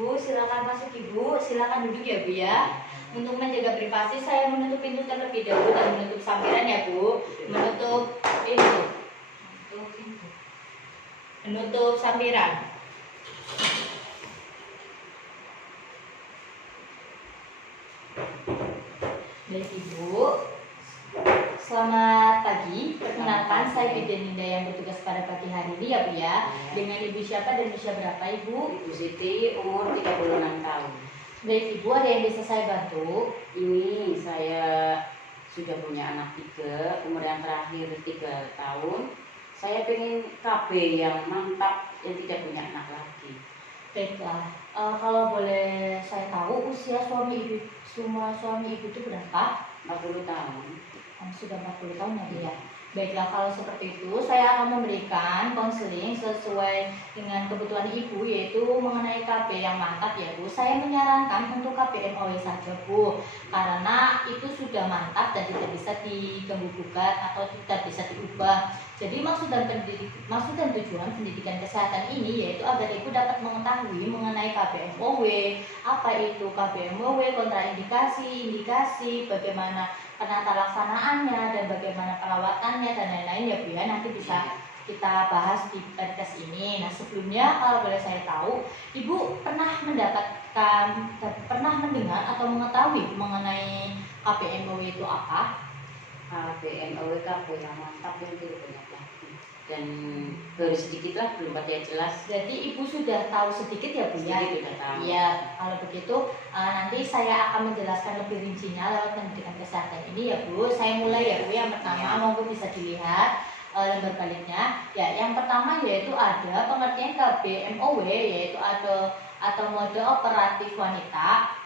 Ibu, silakan masuk Ibu, silakan duduk ya Bu ya. Untuk menjaga privasi saya menutup pintu terlebih dahulu dan menutup sampiran ya Bu. Menutup pintu. Menutup sampiran. Baik Ibu, selamat pagi. Perkenalkan saya Bidan Ninda yang bertugas pada pagi hari ini ya Bu ya. Dengan Ibu siapa dan usia berapa Ibu? Ibu Siti, umur 36 tahun. Baik Ibu, ada yang bisa saya bantu? Ini saya sudah punya anak 3, umur yang terakhir 3 tahun. Saya pengen KB yang mantap, yang tidak punya anak lagi. Baiklah, kalau boleh saya tahu usia suami ibu itu berapa? 40 tahun. Sudah 40 tahun ya Bu ya. Baiklah, kalau seperti itu saya akan memberikan konseling sesuai dengan kebutuhan ibu, yaitu mengenai KB yang mantap ya Bu. Saya menyarankan untuk KB MOW saja Bu, karena itu sudah mantap dan tidak bisa diganggu gugat atau tidak bisa diubah. Jadi maksud dan tujuan pendidikan kesehatan ini yaitu agar ibu dapat mengetahui mengenai KB MOW, apa itu KB MOW, kontraindikasi, indikasi, bagaimana penata laksanaannya dan bagaimana perawatannya dan lain-lain ya Bu ya. Nanti bisa kita bahas di podcast ini. Nah sebelumnya kalau boleh saya tahu, Ibu pernah mendengar atau mengetahui mengenai KB MOW itu apa? KB MOW yang mantap yang tidak banyak lagi. Dan baru sedikit lah, belum pada jelas. Jadi Ibu sudah tahu sedikit ya Bu ya? Sedikit sudah tahu. Iya, kalau begitu nanti saya akan menjelaskan lebih rincinya lewat pendidikan kesehatan ini ya Bu. Saya mulai ya Bu. Yang pertama monggo bisa dilihat lembar baliknya. Ya, yang pertama yaitu ada pengertian KB MOW, yaitu atau mode operatif wanita.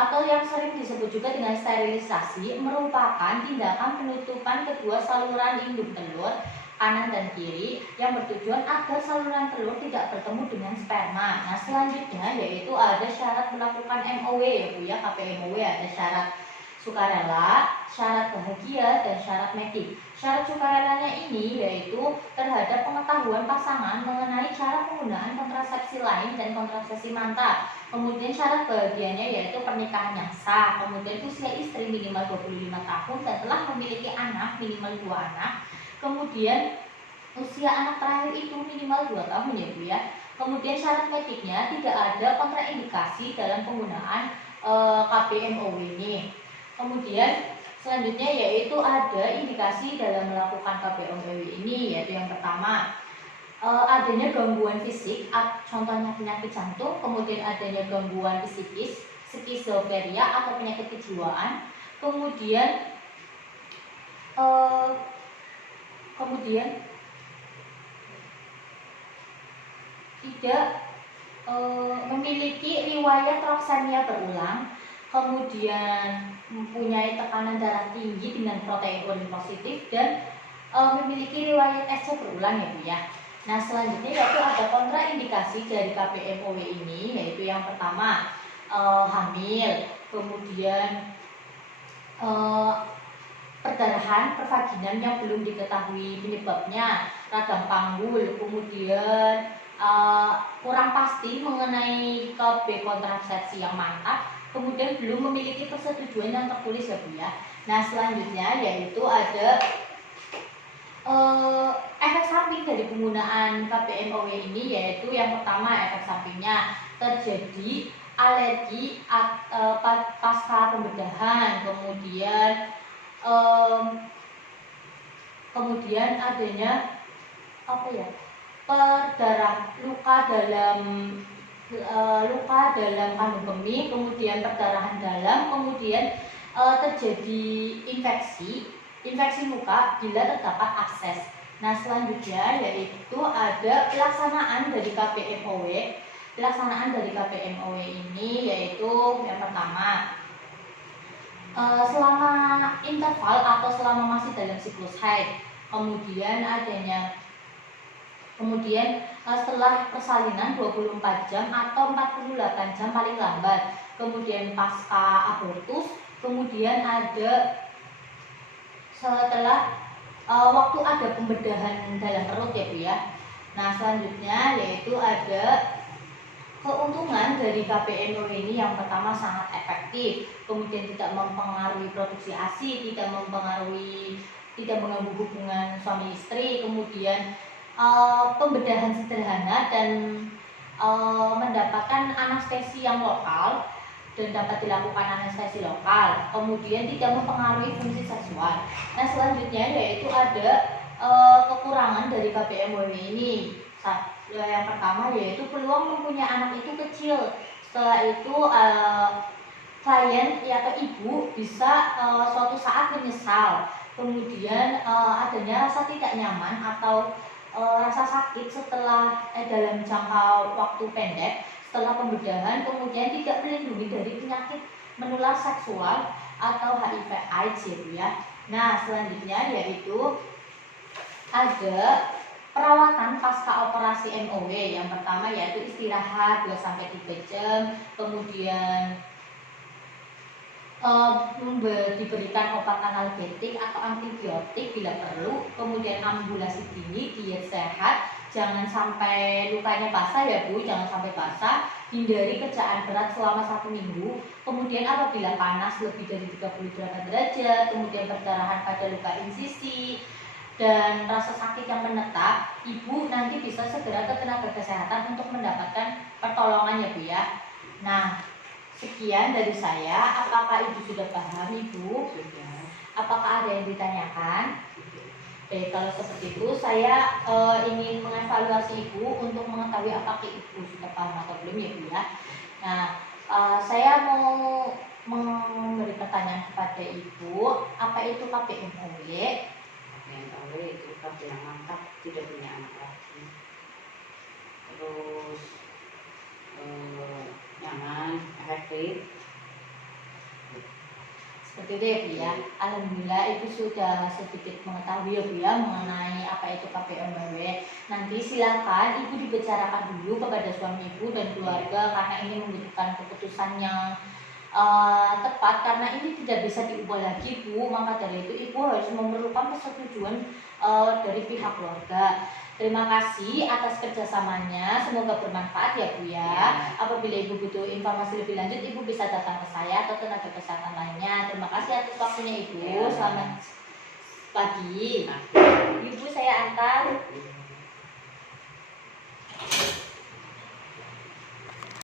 Atau yang sering disebut juga dengan sterilisasi, merupakan tindakan penutupan kedua saluran induk telur kanan dan kiri yang bertujuan agar saluran telur tidak bertemu dengan sperma. Nah selanjutnya yaitu ada syarat melakukan MOW ya Bu ya. KB MOW ada syarat sukarela, syarat bahagia, dan syarat medik. Syarat sukarelanya ini yaitu terhadap pengetahuan pasangan mengenai cara penggunaan kontrasepsi lain dan kontrasepsi mantap. Kemudian syarat bahagianya yaitu pernikahan yang sah. Kemudian usia istri minimal 25 tahun dan telah memiliki anak minimal 2 anak. Kemudian usia anak terakhir itu minimal 2 tahun ya Bu ya. Kemudian syarat mediknya tidak ada kontraindikasi dalam penggunaan KB MOW ini. Kemudian selanjutnya yaitu ada indikasi dalam melakukan KB MOW ini, yaitu yang pertama adanya gangguan fisik, contohnya penyakit jantung, kemudian adanya gangguan psikis, skizofrenia atau penyakit kejiwaan, kemudian tidak memiliki riwayat troksemia berulang, kemudian mempunyai tekanan darah tinggi dengan protein urin positif dan memiliki riwayat SC berulang ya Bu ya. Nah selanjutnya yaitu ada kontraindikasi dari KB MOW ini, yaitu yang pertama hamil, kemudian perdarahan pervaginan yang belum diketahui penyebabnya, radang panggul, kemudian kurang pasti mengenai KB kontrasepsi yang mantap, kemudian belum memiliki persetujuan yang tertulis ya Bu ya. Nah selanjutnya yaitu ada efek samping dari penggunaan KB MOW ini, yaitu yang pertama efek sampingnya terjadi alergi pasca pembedahan, kemudian adanya luka dalam kandung kemih, kemudian perdarahan dalam, kemudian terjadi infeksi muka bila terdapat abses. Nah selanjutnya yaitu ada pelaksanaan dari KB MOW. Pelaksanaan dari KB MOW ini yaitu yang pertama selama interval atau selama masih dalam siklus haid, kemudian setelah persalinan 24 jam atau 48 jam paling lambat, kemudian pasca abortus, kemudian ada setelah waktu ada pembedahan dalam perut ya Bu ya. Nah selanjutnya yaitu ada keuntungan dari KPMW ini yang pertama sangat efektif, kemudian tidak mempengaruhi produksi ASI, tidak mengganggu hubungan suami istri, kemudian pembedahan sederhana dan mendapatkan anestesi yang lokal dan dapat dilakukan anestesi lokal, kemudian tidak mempengaruhi fungsi seksual. Nah selanjutnya yaitu ada kekurangan dari KPMW ini. Yang pertama yaitu peluang mempunyai anak itu kecil. Setelah itu klien atau ibu bisa suatu saat menyesal, kemudian adanya rasa tidak nyaman atau rasa sakit setelah dalam jangka waktu pendek setelah pembedahan, kemudian tidak melindungi dari penyakit menular seksual atau HIV/AIDS ya Bu ya. Nah selanjutnya yaitu ada perawatan pasca operasi MOW. Yang pertama yaitu istirahat 2-3 jam, kemudian diberikan obat analgetik atau antibiotik bila perlu, kemudian ambulasi dini, diet sehat, jangan sampai lukanya basah ya Bu, jangan sampai basah, hindari kerjaan berat selama 1 minggu, kemudian apabila panas lebih dari 38 derajat, kemudian perdarahan pada luka insisi, dan rasa sakit yang menetap, ibu nanti bisa segera ke tenaga kesehatan untuk mendapatkan pertolongan ya Bu ya. Nah, sekian dari saya. Apakah ibu sudah paham ibu? Sudah. Apakah ada yang ditanyakan? Oke, kalau seperti itu saya ingin mengevaluasi ibu untuk mengetahui apakah ibu sudah paham atau belum ya Bu ya. Nah, saya mau memberi pertanyaan kepada ibu, apa itu KPMW? KPMW itu KB yang mantap, tidak punya anak lagi. Terus nyaman, efektif. Seperti itu ya Bu ya. Alhamdulillah ibu sudah sedikit mengetahui ya Bu ya mengenai apa itu KPMW. Nanti silakan ibu dibicarakan dulu kepada suami ibu dan keluarga karena ini membutuhkan keputusan yang tepat, karena ini tidak bisa diubah lagi Bu. Maka dari itu ibu harus memerlukan persetujuan dari pihak keluarga. Terima kasih atas kerjasamanya, semoga bermanfaat ya Bu ya. Apabila ibu butuh informasi lebih lanjut, ibu bisa datang ke saya atau tenaga kesehatan lainnya. Terima kasih atas waktunya ibu. Selamat pagi. Ibu saya antar.